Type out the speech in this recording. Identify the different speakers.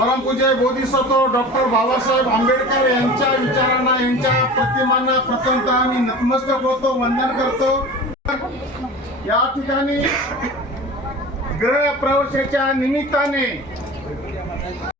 Speaker 1: परमपूज्य बोधिसत्व डॉक्टर बाबासाहेब आंबेडकर यांच्या विचारांना यांच्या प्रतिमांना प्रथमत आम्ही नमस्कार करतो वंदन करतो या ठिकाणी ग्रह प्रवेशाच्या निमित्ताने